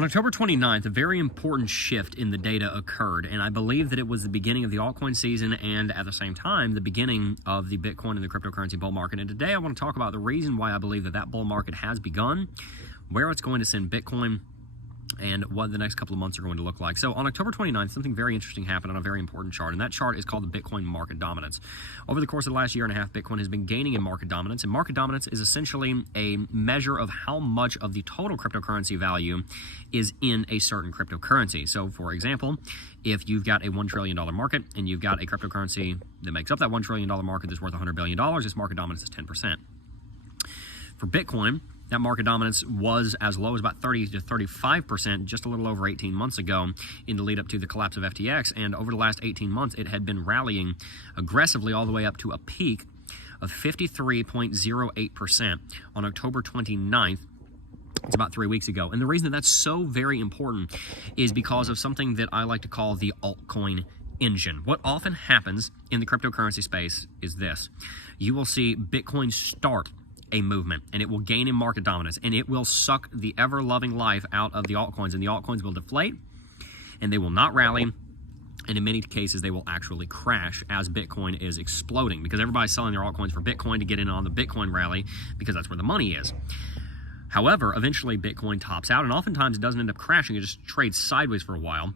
On October 29th, a very important shift in the data occurred, and I believe that it was the beginning of the altcoin season and at the same time, the beginning of the Bitcoin and the cryptocurrency bull market. And today I want to talk about the reason why I believe that that bull market has begun, where it's going to send Bitcoin, and what the next couple of months are going to look like. So on October 29th, something very interesting happened on a very important chart, and that chart is called the Bitcoin market dominance. Over the course of the last year and a half, Bitcoin has been gaining in market dominance, and market dominance is essentially a measure of how much of the total cryptocurrency value is in a certain cryptocurrency. So for example, if you've got a $1 trillion market and you've got a cryptocurrency that makes up that $1 trillion market that's worth $100 billion, its market dominance is 10%. For Bitcoin, that market dominance was as low as about 30 to 35% just a little over 18 months ago in the lead up to the collapse of FTX. And over the last 18 months, it had been rallying aggressively all the way up to a peak of 53.08% on October 29th. It's about 3 weeks ago. And the reason that that's so very important is because of something that I like to call the altcoin engine. What often happens in the cryptocurrency space is this. You will see Bitcoin start a movement, and it will gain in market dominance, and it will suck the ever-loving life out of the altcoins, and the altcoins will deflate, and they will not rally, and in many cases, they will actually crash as Bitcoin is exploding, because everybody's selling their altcoins for Bitcoin to get in on the Bitcoin rally, because that's where the money is. However, eventually Bitcoin tops out, and oftentimes it doesn't end up crashing, it just trades sideways for a while,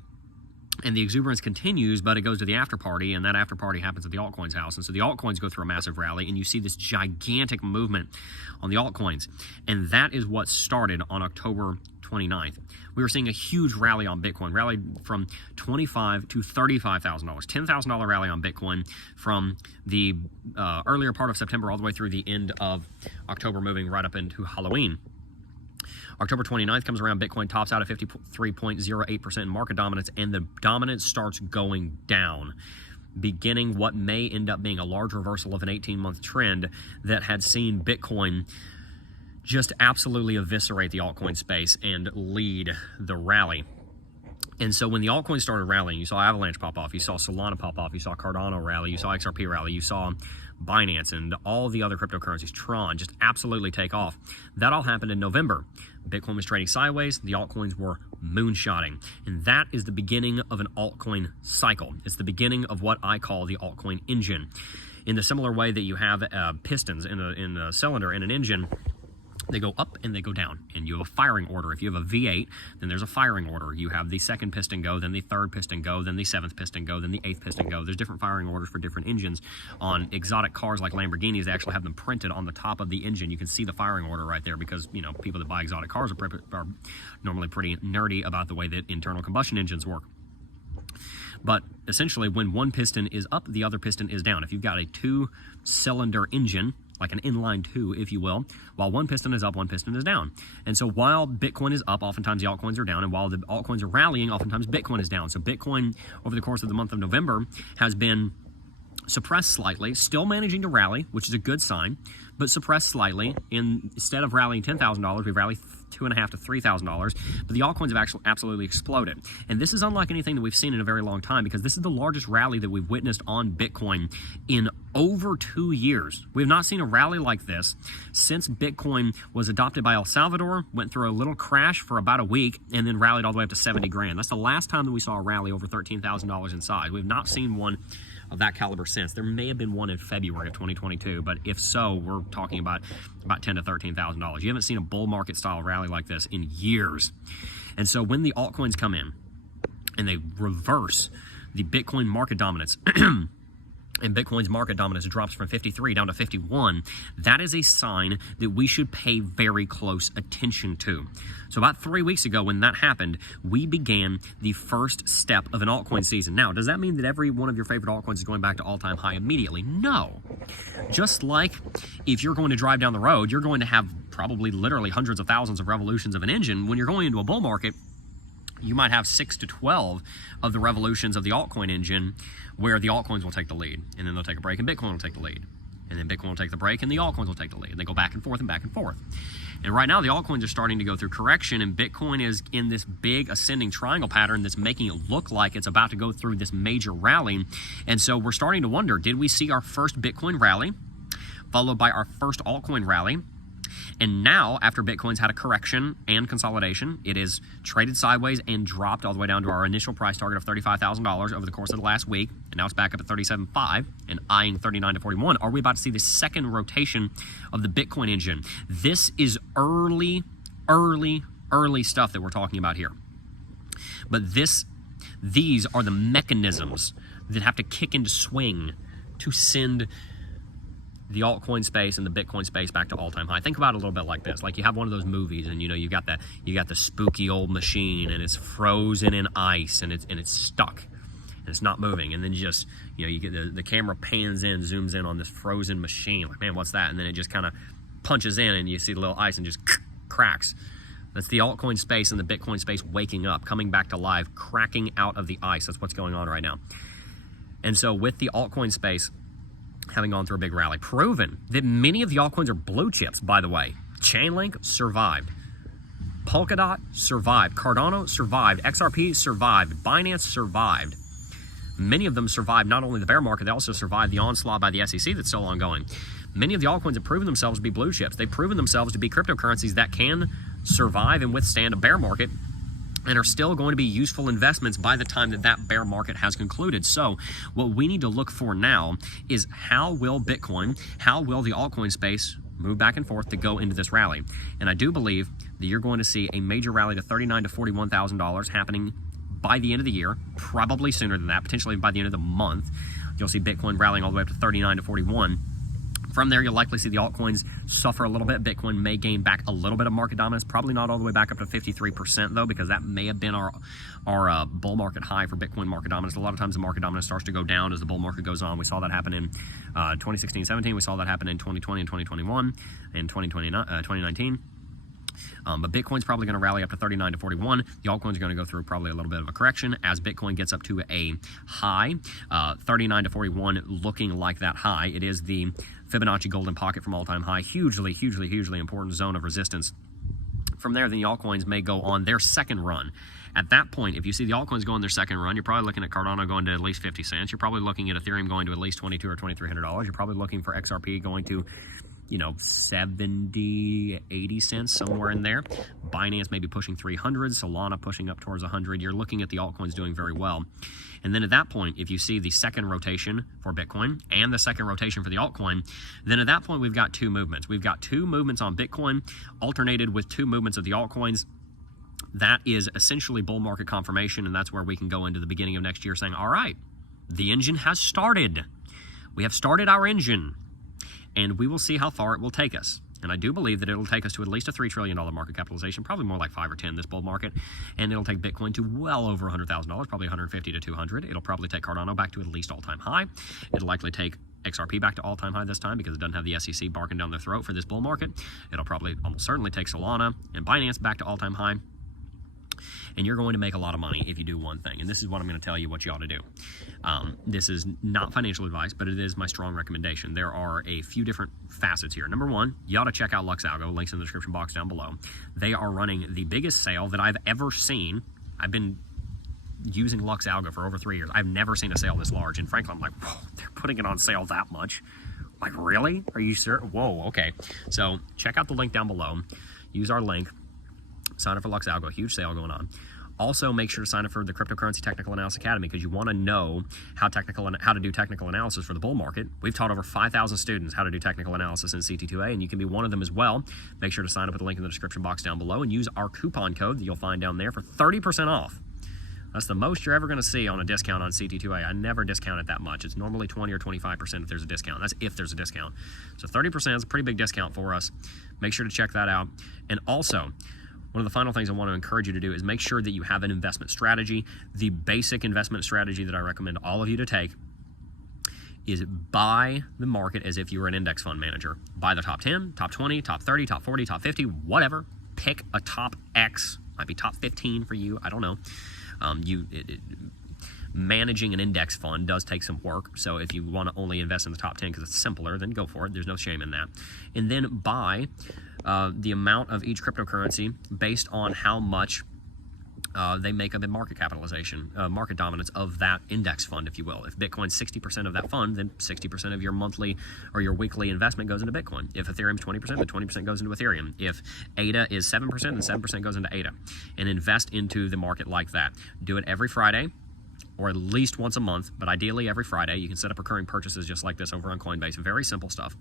and the exuberance continues, but it goes to the after party, and that after party happens at the altcoins house. And so the altcoins go through a massive rally, and you see this gigantic movement on the altcoins. And that is what started on October 29th. We were seeing a huge rally on Bitcoin, rallied from $25,000 to $35,000, $10,000 rally on Bitcoin from the earlier part of September all the way through the end of October, moving right up into Halloween. October 29th comes around, Bitcoin tops out at 53.08% in market dominance, and the dominance starts going down, beginning what may end up being a large reversal of an 18-month trend that had seen Bitcoin just absolutely eviscerate the altcoin space and lead the rally. And so when the altcoins started rallying, you saw Avalanche pop off, you saw Solana pop off, you saw Cardano rally, you saw XRP rally, you saw Binance and all the other cryptocurrencies, Tron, just absolutely take off. That all happened in November. Bitcoin was trading sideways, the altcoins were moonshotting. And that is the beginning of an altcoin cycle. It's the beginning of what I call the altcoin engine. In the similar way that you have pistons in a cylinder in an engine, they go up and they go down, and you have a firing order. If you have a V8, then there's a firing order. You have the second piston go, then the third piston go, then the seventh piston go, then the eighth piston go. There's different firing orders for different engines. On exotic cars like Lamborghinis, they actually have them printed on the top of the engine. You can see the firing order right there because, you know, people that buy exotic cars are normally pretty nerdy about the way that internal combustion engines work. But essentially, when one piston is up, the other piston is down. If you've got a two-cylinder engine, like an inline two, if you will, while one piston is up, one piston is down. And so while Bitcoin is up, oftentimes the altcoins are down, and while the altcoins are rallying, oftentimes Bitcoin is down. So Bitcoin, over the course of the month of November, has been suppressed slightly, still managing to rally, which is a good sign, but suppressed slightly. Instead of rallying $10,000, we've rallied $2,500 to $3,000, but the altcoins have actually absolutely exploded. And this is unlike anything that we've seen in a very long time, because this is the largest rally that we've witnessed on Bitcoin in over 2 years. We have not seen a rally like this since Bitcoin was adopted by El Salvador, went through a little crash for about a week, and then rallied all the way up to 70 grand. That's the last time that we saw a rally over $13,000 in size. We've not seen one of that caliber since. There may have been one in February of 2022, but if so, we're talking about $10,000 to $13,000. You haven't seen a bull market style rally like this in years. And so when the altcoins come in and they reverse the Bitcoin market dominance, and Bitcoin's market dominance drops from 53 down to 51, that is a sign that we should pay very close attention to. So about 3 weeks ago when that happened, we began the first step of an altcoin season. Now, does that mean that every one of your favorite altcoins is going back to all-time high immediately? No. Just like if you're going to drive down the road, you're going to have probably literally hundreds of thousands of revolutions of an engine. When you're going into a bull market, you might have 6 to 12 of the revolutions of the altcoin engine where the altcoins will take the lead, and then they'll take a break and Bitcoin will take the lead, and then Bitcoin will take the break and the altcoins will take the lead, and they go back and forth and back and forth. And right now the altcoins are starting to go through correction, and Bitcoin is in this big ascending triangle pattern that's making it look like it's about to go through this major rally. And so we're starting to wonder, did we see our first Bitcoin rally followed by our first altcoin rally? And now, after Bitcoin's had a correction and consolidation, it is traded sideways and dropped all the way down to our initial price target of $35,000 over the course of the last week. And now it's back up at 37.5 and eyeing 39 to 41. Are we about to see the second rotation of the Bitcoin engine? This is early stuff that we're talking about here. But these are the mechanisms that have to kick into swing to send the altcoin space and the Bitcoin space back to all-time high. Think about it a little bit like this. Like you have one of those movies, and you got the spooky old machine, and it's frozen in ice, and it's stuck, and it's not moving. And then you get the camera pans in, zooms in on this frozen machine. Like, man, what's that? And then it just kind of punches in, and you see the little ice and just cracks. That's the altcoin space and the Bitcoin space waking up, coming back to life, cracking out of the ice. That's what's going on right now. And so with the altcoin space having gone through a big rally, proven that many of the altcoins are blue chips, by the way. Chainlink survived. Polkadot survived. Cardano survived. XRP survived. Binance survived. Many of them survived not only the bear market, they also survived the onslaught by the SEC that's still ongoing. Many of the altcoins have proven themselves to be blue chips. They've proven themselves to be cryptocurrencies that can survive and withstand a bear market and are still going to be useful investments by the time that bear market has concluded. So what we need to look for now is how will Bitcoin, how will the altcoin space move back and forth to go into this rally? And I do believe that you're going to see a major rally to $39,000 to $41,000 happening by the end of the year, probably sooner than that, potentially by the end of the month. You'll see Bitcoin rallying all the way up to 39 to 41. From there, you'll likely see the altcoins suffer a little bit. Bitcoin may gain back a little bit of market dominance, probably not all the way back up to 53% though, because that may have been our bull market high for Bitcoin market dominance. A lot of times the market dominance starts to go down as the bull market goes on. We saw that happen in 2016-17. We saw that happen in 2020 and 2021 and 2019. But Bitcoin's probably going to rally up to 39 to 41. The altcoins are going to go through probably a little bit of a correction as Bitcoin gets up to a high. 39 to 41 looking like that high. It is the Fibonacci golden pocket from all-time high. Hugely important zone of resistance. From there, then the altcoins may go on their second run. At that point, if you see the altcoins go on their second run, you're probably looking at Cardano going to at least 50 cents. You're probably looking at Ethereum going to at least $2,200 or $2,300. You're probably looking for XRP going to 70, 80 cents, somewhere in there. Binance maybe pushing 300, Solana pushing up towards 100. You're looking at the altcoins doing very well. And then at that point, if you see the second rotation for Bitcoin and the second rotation for the altcoin, then at that point, we've got two movements. We've got two movements on Bitcoin alternated with two movements of the altcoins. That is essentially bull market confirmation, and that's where we can go into the beginning of next year saying, all right, the engine has started. We have started our engine, and we will see how far it will take us. And I do believe that it'll take us to at least a $3 trillion market capitalization, probably more like 5 or 10 this bull market. And it'll take Bitcoin to well over $100,000, probably 150 to 200. It'll probably take Cardano back to at least all-time high. It'll likely take XRP back to all-time high this time because it doesn't have the SEC barking down their throat for this bull market. It'll probably almost certainly take Solana and Binance back to all-time high. And you're going to make a lot of money if you do one thing. And this is what I'm going to tell you what you ought to do. This is not financial advice, but it is my strong recommendation. There are a few different facets here. Number one, you ought to check out LuxAlgo. Links in the description box down below. They are running the biggest sale that I've ever seen. I've been using LuxAlgo for over 3 years. I've never seen a sale this large. And frankly, I'm like, whoa, they're putting it on sale that much. Like, really? Are you sure? Whoa, okay. So check out the link down below. Use our link. Sign up for LuxAlgo, huge sale going on. Also, make sure to sign up for the Cryptocurrency Technical Analysis Academy because you want to know how to do technical analysis for the bull market. We've taught over 5,000 students how to do technical analysis in CT2A, and you can be one of them as well. Make sure to sign up with the link in the description box down below and use our coupon code that you'll find down there for 30% off. That's the most you're ever going to see on a discount on CT2A. I never discount it that much. It's normally 20 or 25% if there's a discount. That's if there's a discount. So 30% is a pretty big discount for us. Make sure to check that out. And also, one of the final things I want to encourage you to do is make sure that you have an investment strategy. The basic investment strategy that I recommend all of you to take is buy the market as if you were an index fund manager. Buy the top 10, top 20, top 30, top 40, top 50, whatever. Pick a top X. Might be top 15 for you. I don't know. Managing an index fund does take some work. So if you want to only invest in the top 10 because it's simpler, then go for it. There's no shame in that. And then buy the amount of each cryptocurrency based on how much they make up the market capitalization, market dominance of that index fund, if you will. If Bitcoin's 60% of that fund, then 60% of your monthly or your weekly investment goes into Bitcoin. If Ethereum's 20%, then 20% goes into Ethereum. If ADA is 7%, then 7% goes into ADA. And invest into the market like that. Do it every Friday, or at least once a month, but ideally every Friday. You can set up recurring purchases just like this over on Coinbase. Very simple stuff.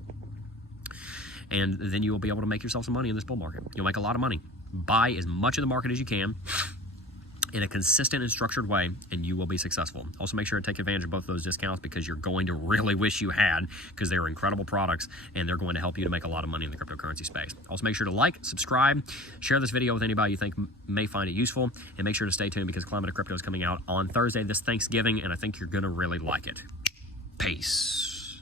And then you will be able to make yourself some money in this bull market. You'll make a lot of money. Buy as much of the market as you can in a consistent and structured way, and you will be successful. Also, make sure to take advantage of both of those discounts, because you're going to really wish you had, because they're incredible products, and they're going to help you to make a lot of money in the cryptocurrency space. Also, make sure to like, subscribe, share this video with anybody you think may find it useful, and make sure to stay tuned, because Climate of Crypto is coming out on Thursday this Thanksgiving, and I think you're going to really like it. Peace.